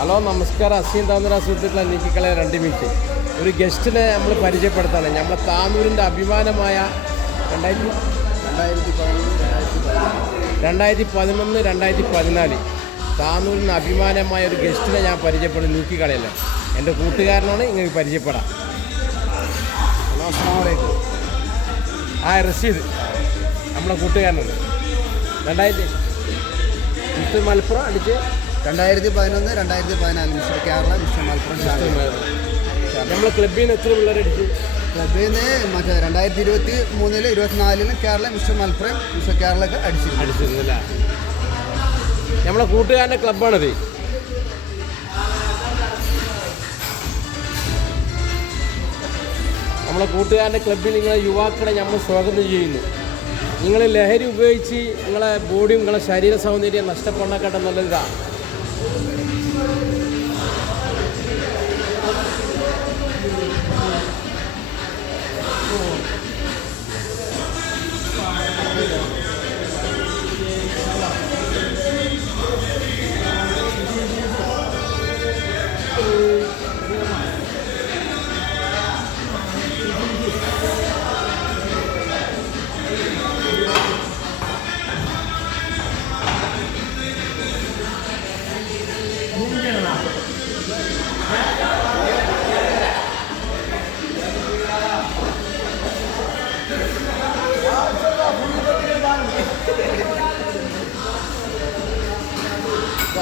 Hello നമസ്കാരം. അസീം താന്നൂർ സുഹൃത്തുക്കളെ നീക്കിക്കളെ 2 minute. ഒരു ഗസ്റ്റിനെ നമ്മൾ പരിചയപ്പെടുത്താണ്. നമ്മളെ താന്നൂരിൻ്റെ അഭിമാനമായ 2011-2014 താന്നൂരിന് അഭിമാനമായ ഒരു ഗസ്റ്റിനെ ഞാൻ പരിചയപ്പെടും. നീക്കിക്കളയല്ല, എൻ്റെ കൂട്ടുകാരനാണ്. നിങ്ങൾക്ക് പരിചയപ്പെടാം. റഷീദ് നമ്മളെ കൂട്ടുകാരനാണ്. 2000 മലപ്പുറം അടിച്ച് 2011-2014 മിസ്റ്റർ കേരള, മിസ്റ്റർ മലപ്പുറം. നമ്മളെ ക്ലബ്ബിൽ നിന്ന് എത്ര പിള്ളേർ അടിച്ചു? ക്ലബ്ബിൽ നിന്ന് മറ്റേ 2023-24 കേരള, മിസ്റ്റർ മലപ്പുറം, മിസ്റ്റർ കേരളക്ക് അടിച്ചിരുന്നില്ല. നമ്മളെ കൂട്ടുകാരൻ്റെ ക്ലബ്ബാണത്. നമ്മളെ കൂട്ടുകാരൻ്റെ ക്ലബ്ബിൽ നിങ്ങളെ യുവാക്കളെ നമ്മൾ സ്വാഗതം ചെയ്യുന്നു. നിങ്ങൾ ലഹരി ഉപയോഗിച്ച് നിങ്ങളെ ബോഡിയും നിങ്ങളെ ശരീര സൗന്ദര്യം നഷ്ടപ്പെടാക്കെന്നുള്ളതാണ്.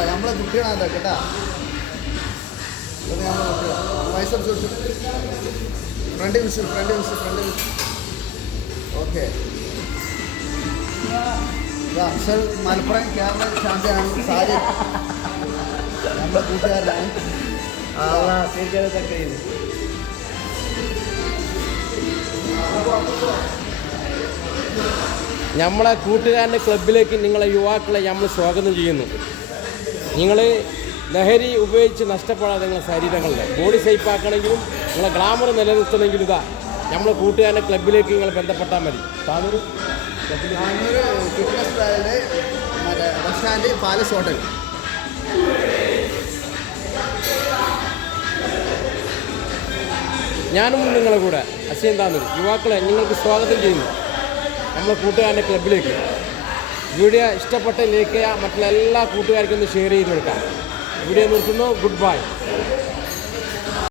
നമ്മളെ കുട്ടികളാണ് കേട്ടാ. നമ്മളെ കുട്ടികൾ വയസ്സം friend miss. Okay, Afsal Malappuram Kerala ചാമ്പ്യനാണ്. സാരി നമ്മളെ കൂട്ടുകാരനാണ്. നമ്മളെ കൂട്ടുകാരൻ്റെ ക്ലബിലേക്ക് നിങ്ങളെ യുവാക്കളെ നമ്മൾ സ്വാഗതം ചെയ്യുന്നു. നിങ്ങൾ ലഹരി ഉപയോഗിച്ച് നഷ്ടപ്പെടാതെ നിങ്ങളുടെ ശരീരങ്ങളുടെ ബോഡി സേഫാക്കണമെങ്കിലും നിങ്ങളെ ഗ്ലാമർ നിലനിർത്തണമെങ്കിലും നമ്മളെ കൂട്ടുകാരൻ്റെ ക്ലബിലേക്ക് നിങ്ങൾ ബന്ധപ്പെട്ടാൽ മതി. താനൂർ ഫിറ്റ്നസ് മറ്റേ ബസ് സ്റ്റാൻഡ് പാലസ് ഹോട്ടൽ. ഞാനും നിങ്ങളെ കൂടെ അസീം താന്നൂർ യുവാക്കളെ നിങ്ങൾക്ക് സ്വാഗതം ചെയ്യുന്നു നമ്മളെ കൂട്ടുകാരൻ്റെ ക്ലബിലേക്ക്. വീഡിയോ ഇഷ്ടപ്പെട്ട ലൈക്ക് ചെയ്യുക, മറ്റുള്ള എല്ലാ കൂട്ടുകാർക്കും ഒന്ന് ഷെയർ ചെയ്ത് കൊടുക്കാം. വീഡിയോ നിർത്തുന്നു. Good bye.